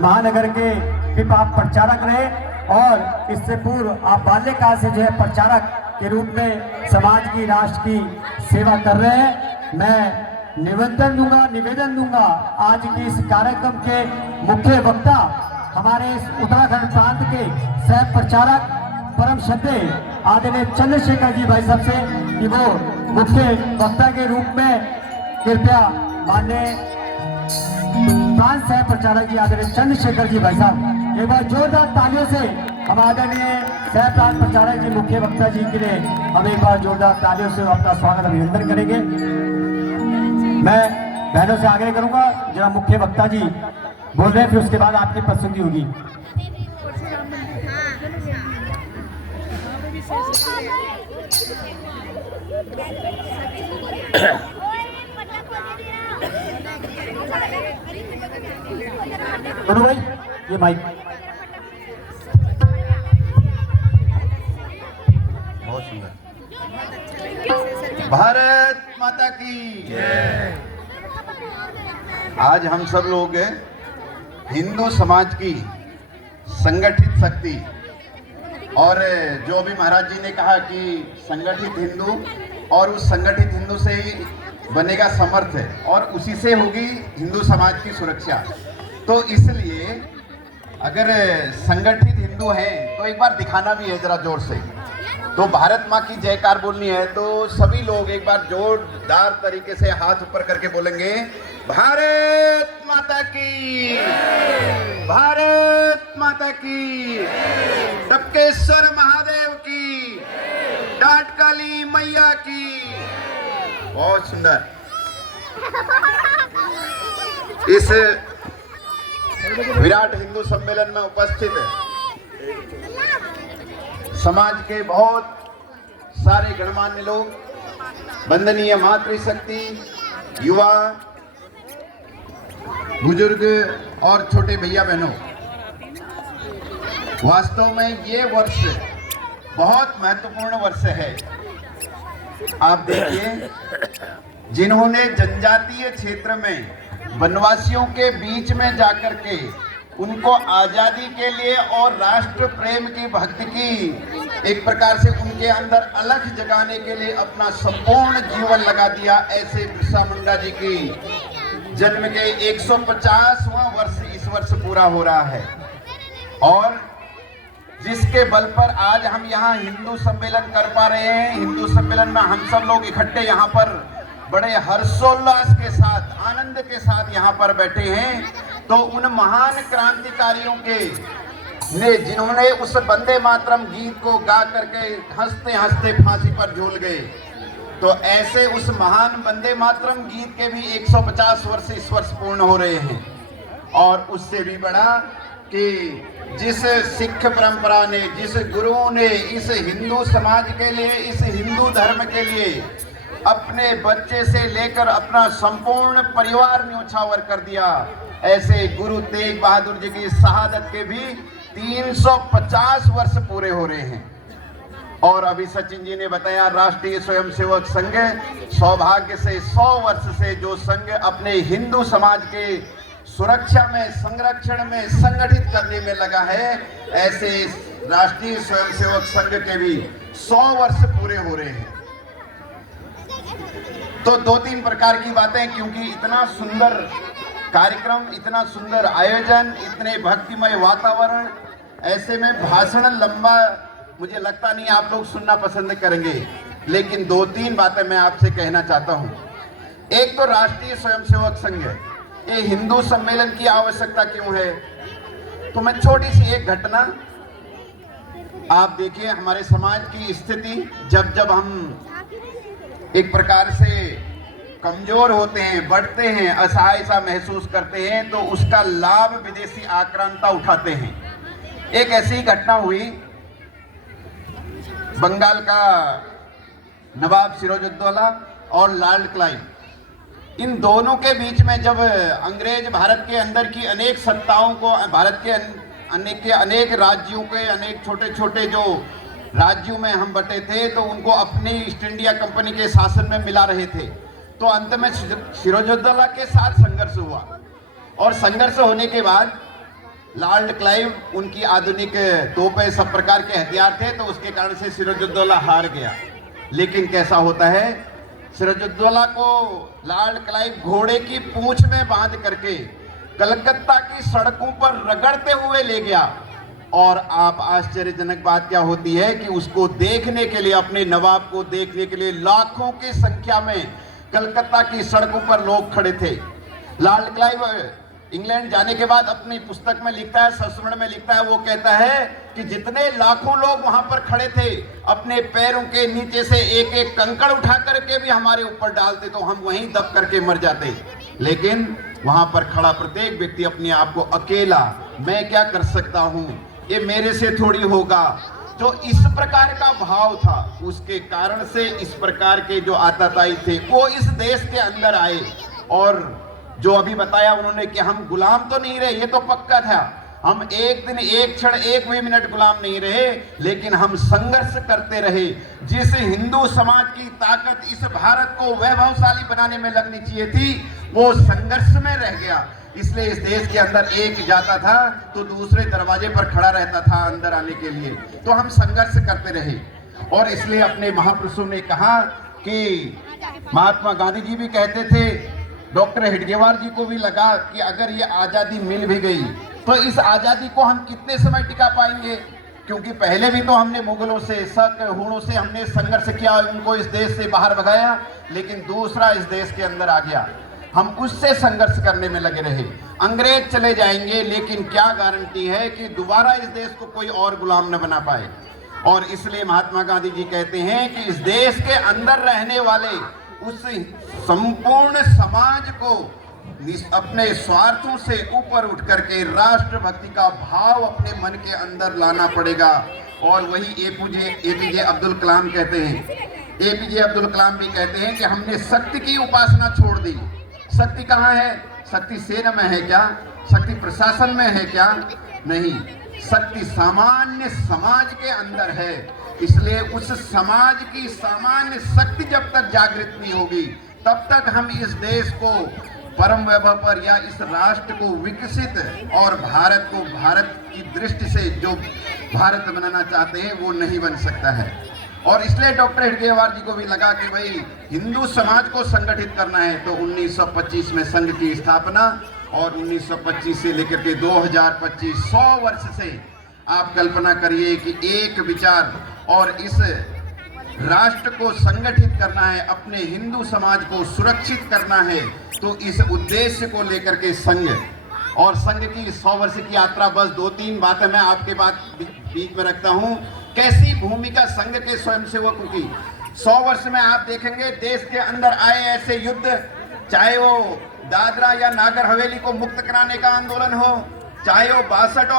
महानगर के भी आप प्रचारक रहे और इससे पूर्व आप बाल्यकाल से जो है प्रचारक के रूप में समाज की, राष्ट्र की सेवा कर रहे हैं। मैं निवेदन दूंगा आज की इस कार्यक्रम के मुख्य वक्ता हमारे इस उत्तराखंड प्रांत के सह प्रचारक परम श्रद्धेय आदरणीय चंद्रशेखर जी भाई साहब से कि वो मुख्य वक्ता के रूप में कृपया माननीय प्रांत सह प्रचारक जी आदरणीय चंद्रशेखर जी भाई साहब एक बार जोरदार तालियों से हम आदरणीय सह प्रांत प्रचारक जी मुख्य वक्ता जी के लिए हम एक बार जोरदार तालियों से आपका स्वागत अभिनंदन करेंगे। मैं बहनों से आग्रह करूंगा जरा मुख्य वक्ता जी बोल रहे हैं, फिर उसके बाद आपकी प्रस्तुति होगी। भाई ये माइक बहुत सुंदर। भारत माता की जय। आज हम सब लोग हिंदू समाज की संगठित शक्ति और जो भी महाराज जी ने कहा कि संगठित हिंदू और उस संगठित हिंदू से ही बनेगा समर्थ है और उसी से होगी हिंदू समाज की सुरक्षा। तो इसलिए अगर संगठित हिंदू हैं तो एक बार दिखाना भी है जरा जोर से। तो भारत माँ की जयकार बोलनी है तो सभी लोग एक बार जोरदार तरीके से हाथ ऊपर करके बोलेंगे भारत माता की, भारत माता की, टपकेश्वर महादेव की, डाट काली मैया की। बहुत सुंदर। इस विराट हिंदू सम्मेलन में उपस्थित समाज के बहुत सारे गणमान्य लोग, वंदनीय मातृशक्ति, युवा, बुजुर्ग और छोटे भैया बहनों, वास्तव में ये वर्ष बहुत महत्वपूर्ण वर्ष है। आप देखिए, जिन्होंने जनजातीय क्षेत्र में वनवासियों के बीच में जाकर के उनको आजादी के लिए और राष्ट्र प्रेम की भक्ति की एक प्रकार से उनके अंदर अलख जगाने के लिए अपना संपूर्ण जीवन लगा दिया, ऐसे बिरसा मुंडा जी की जन्म के 150वां वर्ष इस वर्ष पूरा हो रहा है। और जिसके बल पर आज हम यहाँ हिंदू सम्मेलन कर पा रहे हैं। हिंदू सम्मेलन में हम सब लोग इकट्ठे यहाँ पर बड़े हर्षोल्लास के साथ, आनंद के साथ यहाँ पर बैठे हैं। तो उन महान क्रांतिकारियों के ने जिन्होंने उस वंदे मातरम गीत को गा करके हंसते हंसते फांसी पर झूल गए, तो ऐसे उस महान वंदे मातरम गीत के भी 150 वर्ष इस वर्ष पूर्ण हो रहे हैं। और उससे भी बड़ा कि जिस सिख परंपरा ने, जिस गुरुओं ने इस हिंदू समाज के लिए, इस हिंदू धर्म के लिए अपने बच्चे से लेकर अपना संपूर्ण परिवार न्योछावर कर दिया, ऐसे गुरु तेग बहादुर जी की शहादत के भी 350 वर्ष पूरे हो रहे हैं। और अभी सचिन जी ने बताया, राष्ट्रीय स्वयंसेवक संघ सौभाग्य से 100 वर्ष से जो संघ अपने हिंदू समाज के सुरक्षा में, संरक्षण में, संगठित करने में लगा है, ऐसे राष्ट्रीय स्वयंसेवक संघ के भी 100 वर्ष पूरे हो रहे हैं। तो 2-3 प्रकार की बातें, क्योंकि इतना सुंदर कार्यक्रम, इतना सुंदर आयोजन, इतने भक्तिमय वातावरण, ऐसे में भाषण लंबा मुझे लगता नहीं आप लोग सुनना पसंद करेंगे, लेकिन 2-3 बातें मैं आपसे कहना चाहता हूं। एक तो राष्ट्रीय स्वयंसेवक संघ, ये हिंदू सम्मेलन की आवश्यकता क्यों है? तो मैं छोटी सी एक घटना, आप देखिए हमारे समाज की स्थिति, जब जब हम एक प्रकार से कमजोर होते हैं, बढ़ते हैं, असहाय सा महसूस करते हैं, तो उसका लाभ विदेशी आक्रांता उठाते हैं। एक ऐसी ही घटना हुई, बंगाल का नवाब सिराजुद्दौला और लॉर्ड क्लाइव, इन दोनों के बीच में जब अंग्रेज भारत के अंदर की अनेक सत्ताओं को, भारत के अनेक राज्यों के, अनेक छोटे छोटे जो राज्यों में हम बटे थे, तो उनको अपनी ईस्ट इंडिया कंपनी के शासन में मिला रहे थे। तो अंत में सिराजुद्दौला के साथ संघर्ष हुआ, और संघर्ष होने के बाद लॉर्ड क्लाइव, उनकी आधुनिक तोपें, सब प्रकार के हथियार थे, तो उसके कारण से सिराजुद्दौला हार गया। लेकिन कैसा होता है, सिराजुद्दौला को लॉर्ड क्लाइव घोड़े की पूंछ में बांध करके कलकत्ता की सड़कों पर रगड़ते हुए ले गया। और आप आश्चर्यजनक बात क्या होती है कि उसको देखने के लिए, अपने नवाब को देखने के लिए लाखों की संख्या में कलकत्ता की सड़कों पर लोग खड़े थे। लॉर्ड क्लाइव इंग्लैंड जाने के बाद अपनी पुस्तक में लिखता है, संस्मरण में लिखता है, वो कहता है कि जितने लाखों लोग वहां पर खड़े थे, अपने पैरों के नीचे से एक एक कंकड़ उठा करके भी हमारे ऊपर डालते तो हम वहीं दब करके मर जाते। लेकिन वहां पर खड़ा प्रत्येक व्यक्ति अपने आप को अकेला, मैं क्या कर सकता हूं, ये मेरे से थोड़ी होगा, जो इस प्रकार का भाव था, उसके कारण से इस प्रकार के जो आताताई थे वो इस देश के अंदर आए। और जो अभी बताया उन्होंने कि हम गुलाम तो नहीं रहे, ये तो पक्का था, हम एक दिन, एक क्षण, एक भी मिनट गुलाम नहीं रहे, लेकिन हम संघर्ष करते रहे। जिस हिंदू समाज की ताकत इस भारत को वैभवशाली बनाने में लगनी चाहिए थी, वो संघर्ष में रह गया। इसलिए इस देश के अंदर एक जाता था तो दूसरे दरवाजे पर खड़ा रहता था अंदर आने के लिए। तो हम संघर्ष करते रहे। और इसलिए अपने महापुरुषों ने कहा कि महात्मा गांधी जी भी कहते थे, डॉक्टर हेडगेवार जी को भी लगा कि अगर ये आज़ादी मिल भी गई तो इस आज़ादी को हम कितने समय टिका पाएंगे, क्योंकि पहले भी तो हमने मुगलों से, शक, हूणों से हमने संघर्ष किया, उनको इस देश से बाहर भगाया, लेकिन दूसरा इस देश के अंदर आ गया, हम उससे संघर्ष करने में लगे रहे। अंग्रेज चले जाएंगे, लेकिन क्या गारंटी है कि दोबारा इस देश को कोई और गुलाम न बना पाए। और इसलिए महात्मा गांधी जी कहते हैं कि इस देश के अंदर रहने वाले उस संपूर्ण समाज को अपने स्वार्थों से ऊपर उठ करके राष्ट्रभक्ति का भाव अपने मन के अंदर लाना पड़ेगा। और वही एपीजे अब्दुल कलाम कहते हैं, एपीजे अब्दुल कलाम भी कहते हैं कि हमने शक्ति की उपासना छोड़ दी। शक्ति कहाँ है? शक्ति सेना में है क्या? शक्ति प्रशासन में है क्या? नहीं, शक्ति सामान्य समाज के अंदर है। इसलिए उस समाज की सामान्य शक्ति जब तक जागृत नहीं होगी, तब तक हम इस देश को परम वैभव पर या इस राष्ट्र को विकसित और भारत को भारत की दृष्टि से जो भारत बनाना चाहते हैं वो नहीं बन सकता है। और इसलिए डॉक्टर हेडगेवार जी को भी लगा कि भाई हिंदू समाज को संगठित करना है, तो 1925 में संघ की स्थापना, और 1925 से लेकर के 2025 100 वर्ष से आप कल्पना करिए कि एक विचार और इस राष्ट्र को संगठित करना है, अपने हिंदू समाज को सुरक्षित करना है। तो इस उद्देश्य को लेकर के संघ और संघ की 100 वर्ष की यात्रा, बस 2-3 बातें मैं आपके बीच में रखता हूं। कैसी भूमिका संघ के स्वयंसेवकों की 100 वर्ष में आप देखेंगे देश के अंदर आए ऐसे युद्ध, चाहे वो दादरा या नागर हवेली को मुक्त कराने का आंदोलन हो, चाहे वो 62 और